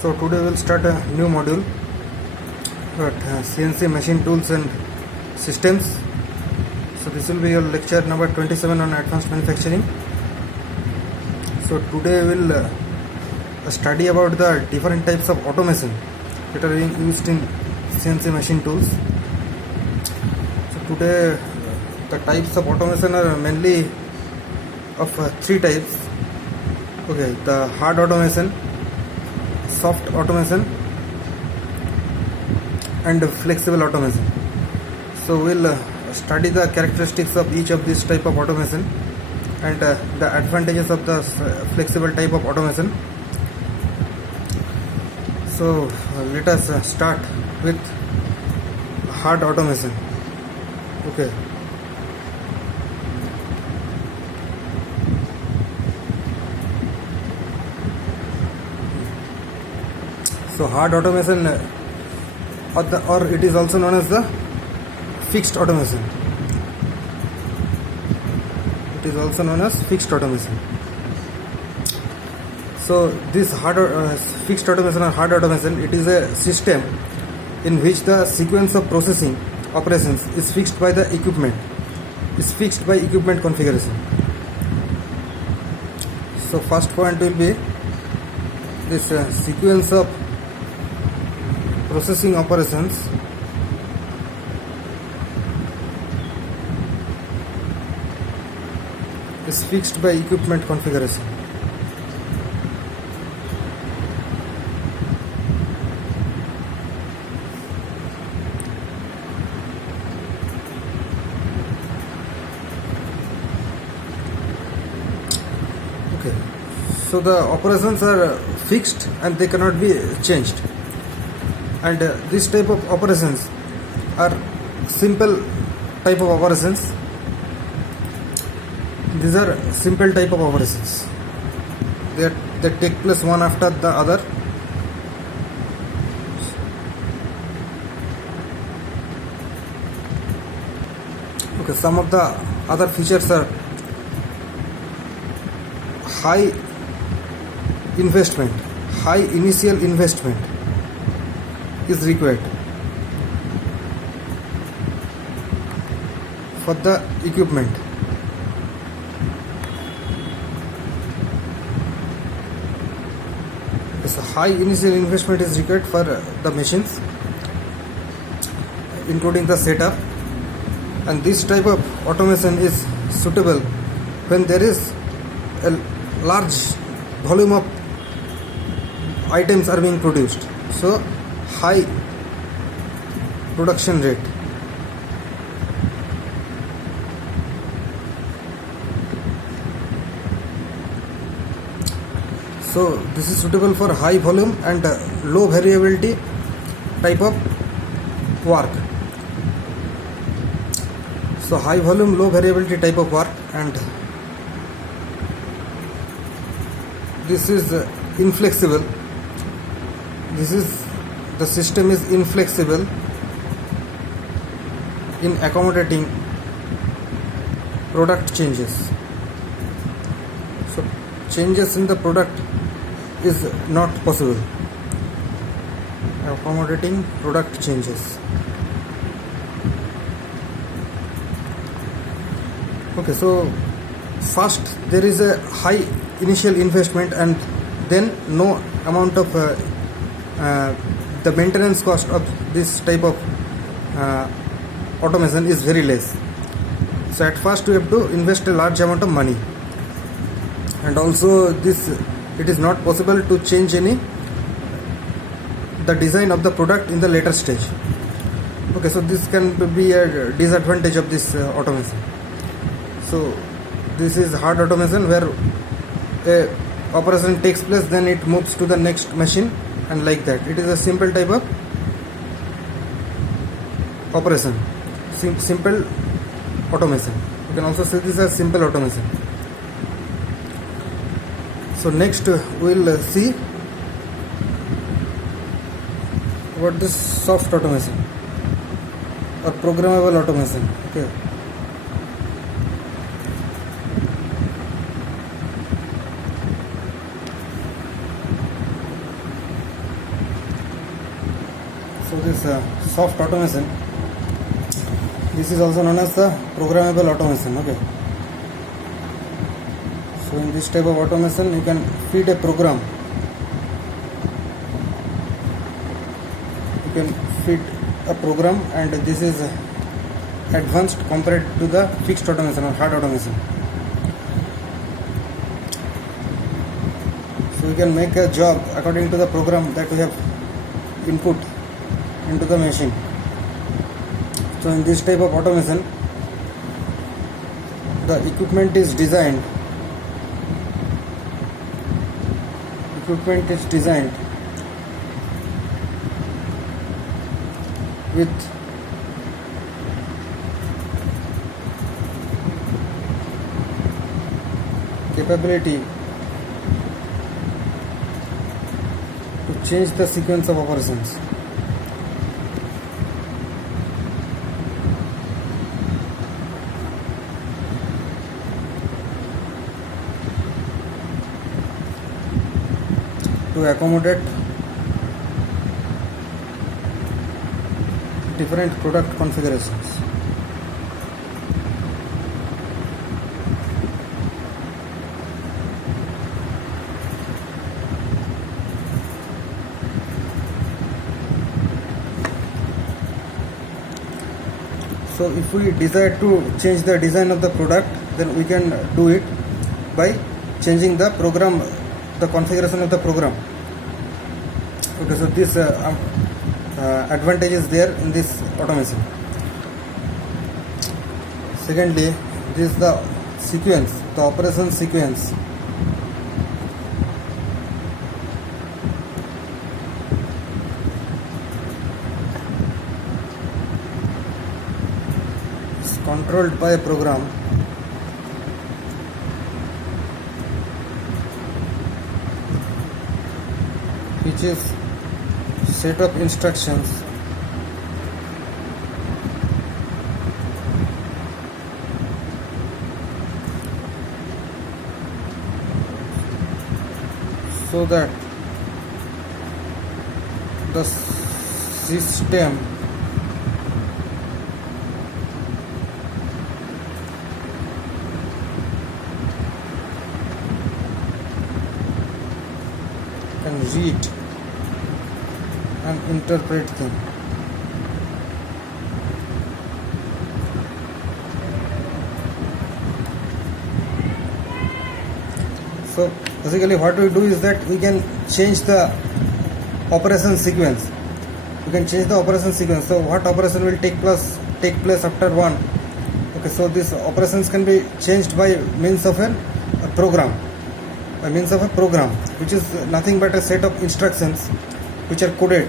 So today we'll start a new module at CNC machine tools and systems. So this will be your lecture number 27 on advanced manufacturing. So today we'll study about the different types of automation that are being used in CNC machine tools. So today the types of automation are mainly of three types. Okay, the hard automation, soft automation and flexible automation. So we'll study the characteristics of each of these type of automation and the advantages of the flexible type of automation. So let us start with hard automation. Okay. So hard automation or it is also known as the fixed automation. It is also known as fixed automation. So this fixed automation or hard automation, it is a system in which the sequence of processing operations is fixed by the equipment, is fixed by equipment configuration. So first point will be this sequence of processing operations is fixed by equipment configuration. Okay, so the operations are fixed and they cannot be changed. And this type of operations are simple type of operations. These are simple type of operations. They take place one after the other. Okay, some of the other features are high investment, high initial investment is required for the equipment. So high initial investment is required for the machines, including the setup, and this type of automation is suitable when there is a large volume of items are being produced. So high production rate. So this is suitable for high volume and low variability type of work. So high volume, low variability type of work, and this is inflexible. The system is inflexible in accommodating product changes. So changes in the product is not possible. Accommodating product changes. Okay, so first there is a high initial investment and then no amount of the maintenance cost of this type of automation is very less. So at first we have to invest a large amount of money, and also it is not possible to change the design of the product in the later stage. Okay, so this can be a disadvantage of this automation. So this is hard automation where a operation takes place, then it moves to the next machine, and like that. It is a simple type of operation, simple automation. You can also say this as simple automation. So next we'll see about this soft automation or programmable automation. Okay. So this soft automation, this is also known as the programmable automation. Okay, so in this type of automation you can feed a program, and this is advanced compared to the fixed automation or hard automation. So we can make a job according to the program that we have input into the machine. So in this type of automation, the equipment is designed with capability to change the sequence of operations. To accommodate different product configurations. So if we desire to change the design of the product, then we can do it by changing the program, the configuration of the program. Okay, so this advantage is there in this automation. Secondly, this is the sequence, the operation sequence. It's controlled by a program which is set of instructions so that the system can read and interpret them. So basically what we do is that we can change the operation sequence. So what operation will take place after one. Okay, so these operations can be changed by means of a program, which is nothing but a set of instructions which are coded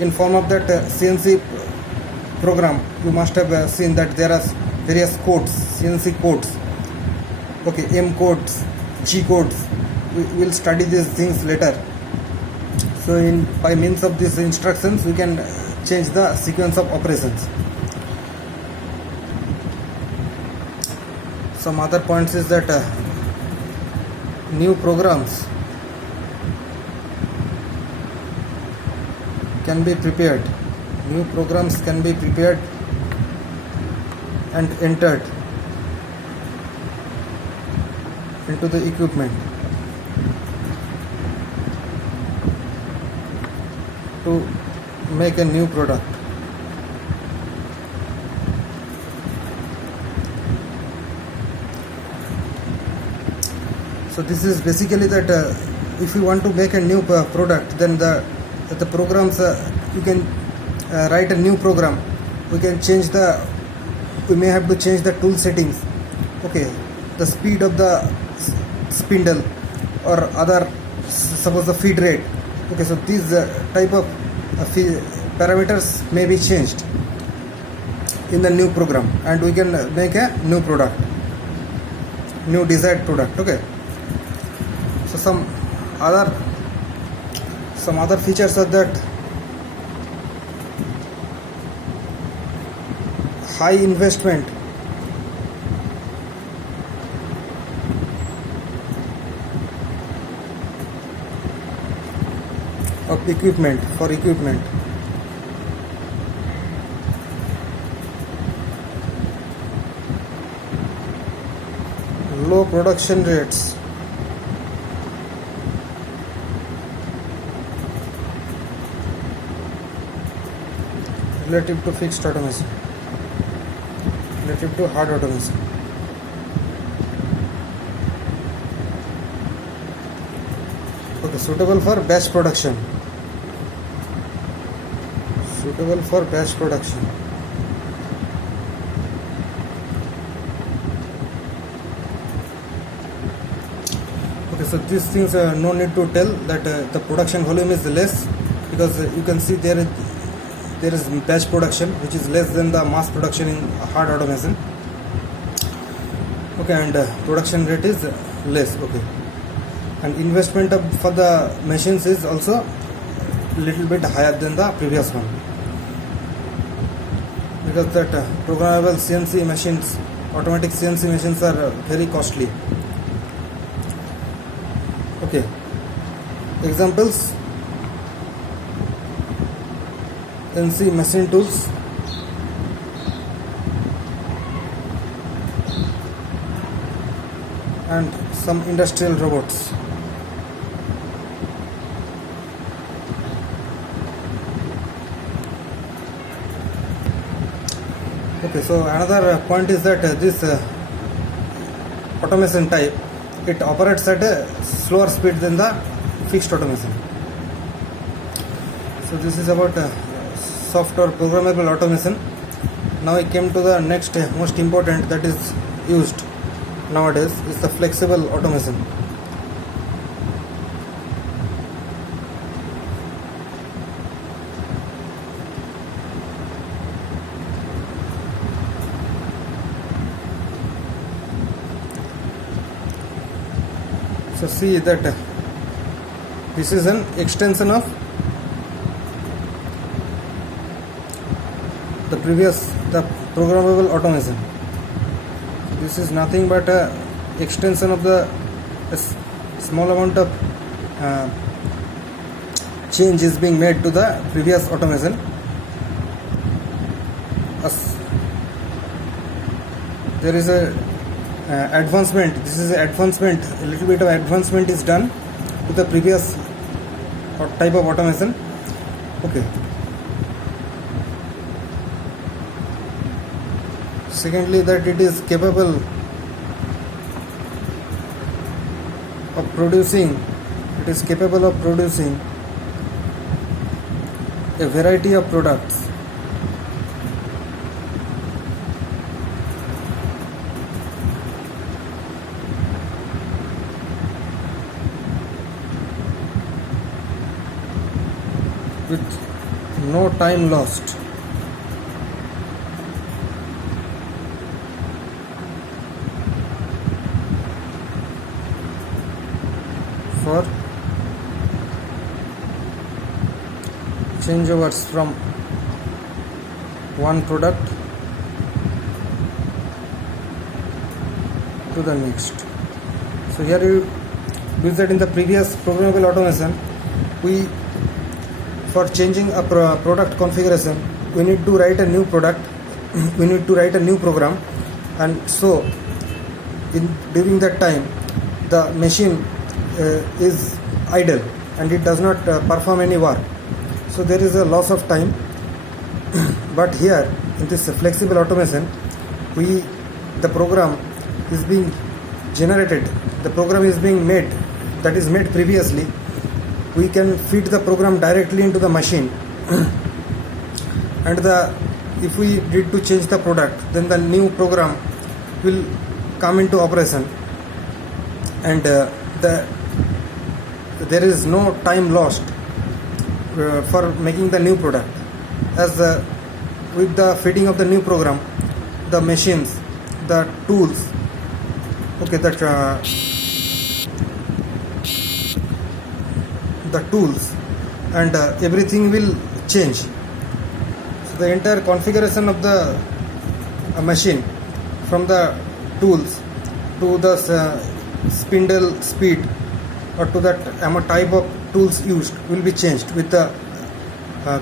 in form of that CNC program. You must have seen that there are various codes, CNC codes. Okay, M codes, G codes. We will study these things later. So by means of these instructions, we can change the sequence of operations. Some other points is that new programs can be prepared. And entered into the equipment to make a new product. So this is basically that if you want to make a new product, then the programs you can write a new program. We may have to change the tool settings. Okay, the speed of the spindle or other, suppose the feed rate. Okay, so these type of parameters may be changed in the new program, and we can make a new product, new desired product. Okay, so some other features are that high investment of equipment low production rates relative to fixed automation, relative to hard automation. Okay, suitable for batch production. Suitable for batch production. Okay, so these things no need to tell that the production volume is less, because you can see there is batch production which is less than the mass production in hard automation. Okay, and production rate is less. Okay, and investment for the machines is also little bit higher than the previous one, because that programmable CNC machines, automatic CNC machines are very costly. Okay, examples: NC machine tools, and some industrial robots. Okay, so another point is that this automation type, it operates at a slower speed than the fixed automation. So this is about soft or programmable automation. Now I came to the next most important that is used nowadays is the flexible automation. So see that this is an extension of the programmable automation. This is nothing but a extension of the small amount of change is being made to the previous automation. There is a advancement. This is an advancement. A little bit of advancement is done to the previous type of automation. Okay. Secondly, that it is capable of producing. It is capable of producing a variety of products. With no time lost. For changeovers from one product to the next. So here you do that in the previous programmable automation. For changing a product configuration, we need to write a new product, we need to write a new program, and so during that time the machine is idle and it does not perform any work. So there is a loss of time. But here in this flexible automation, the program is being generated, the program is being made, that is made previously. We can feed the program directly into the machine and if we need to change the product, then the new program will come into operation, and there is no time lost for making the new product, as with the feeding of the new program, the machines, the tools, okay, the tools and everything will change. So the entire configuration of the machine, from the tools to the spindle speed or to that type of tools used, will be changed with the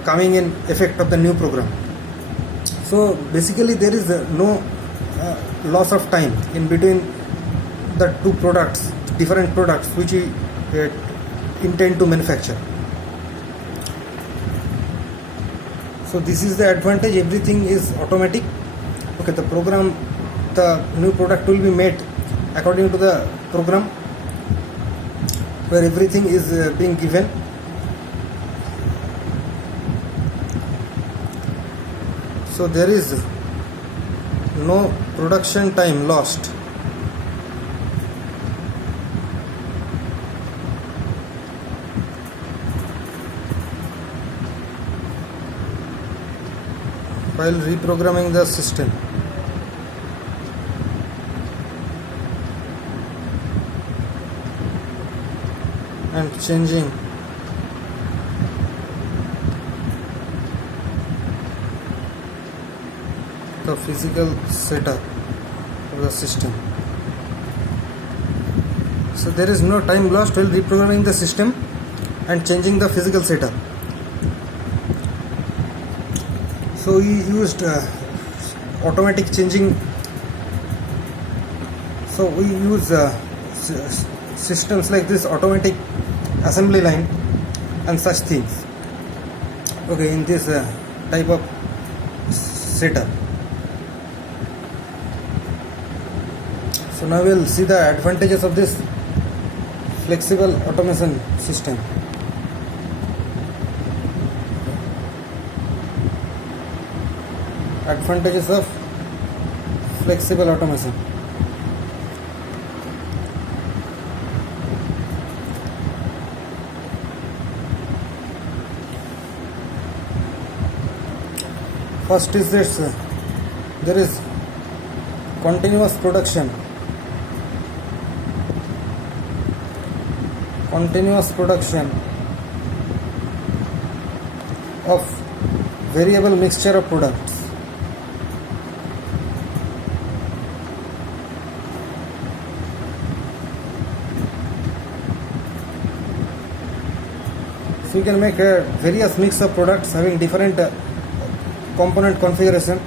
coming in effect of the new program. So basically there is no loss of time in between the two products, different products which we intend to manufacture. So this is the advantage, everything is automatic. Okay, the new product will be made according to the program where everything is being given. So there is no production time lost. While reprogramming the system. And changing the physical setup of the system. So there is no time lost while reprogramming the system and changing the physical setup. So we used automatic changing. So we use systems like this, automatic assembly line and such things. Okay, in this type of setup. So now we'll see the advantages of this flexible automation system. Advantages of flexible automation. First is this, there is continuous production. Continuous production of variable mixture of products. So you can make a various mix of products having different component configuration.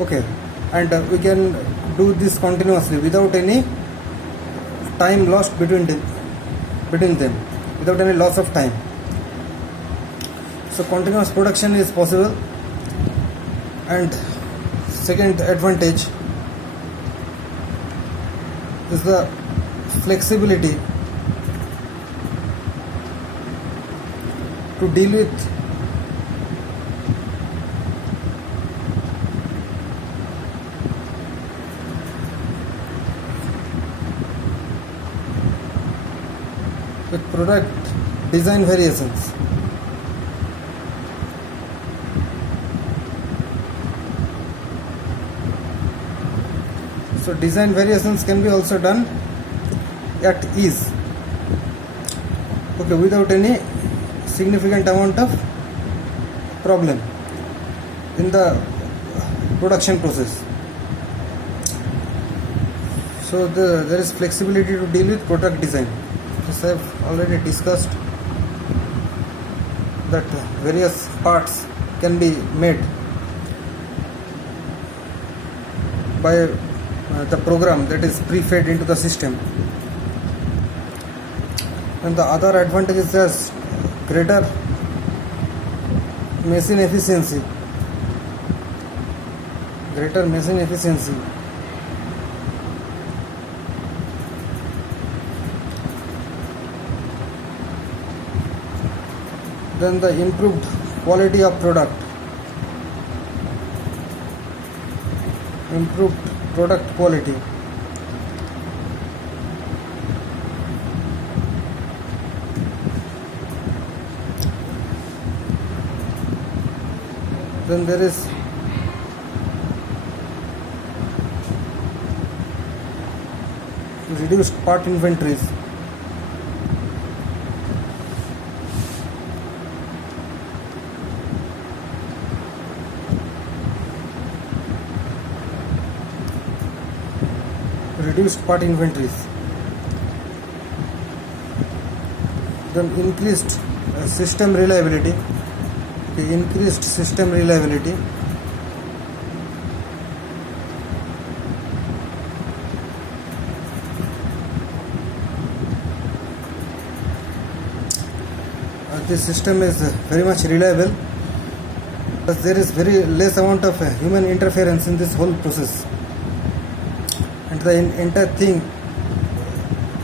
Okay, and we can do this continuously without any time lost between them, without any loss of time. So continuous production is possible. And second advantage is the flexibility to deal with product design variations. So design variations can be also done at ease, okay, without any significant amount of problem in the production process. So there is flexibility to deal with product design. As I have already discussed, that various parts can be made by the program that is pre-fed into the system. And the other advantage is just greater machine efficiency. Greater machine efficiency. Then the improved quality of product. Improved product quality. Then there is reduced part inventories. Reduced part inventories. Then increased system reliability. Increased system reliability. this system is very much reliable, because there is very less amount of human interference in this whole process, and the entire thing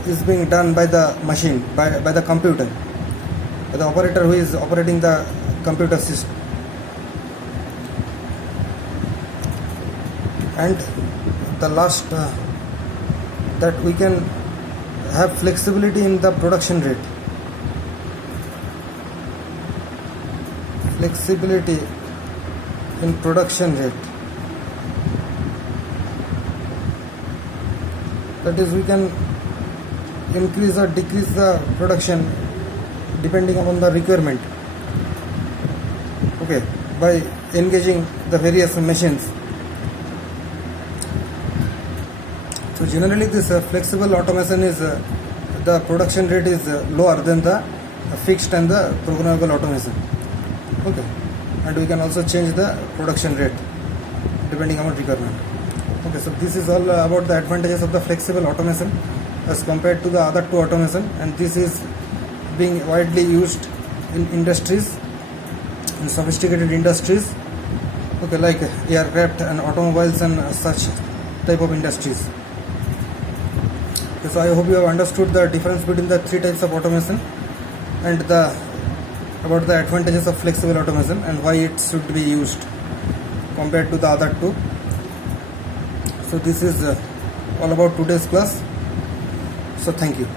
is being done by the machine, by the computer, by the operator who is operating the computer system. And the last, that we can have flexibility in the production rate. Flexibility in production rate. That is, we can increase or decrease the production depending upon the requirement. Okay, by engaging the various machines. So generally this flexible automation is, the production rate is lower than the fixed and the programmable automation. Okay, and we can also change the production rate depending on requirement. Okay, so this is all about the advantages of the flexible automation as compared to the other two automation, and this is being widely used in industries, in sophisticated industries, okay, like aircraft and automobiles and such type of industries. Okay, so I hope you have understood the difference between the three types of automation and about the advantages of flexible automation and why it should be used compared to the other two. So this is all about today's class. So thank you.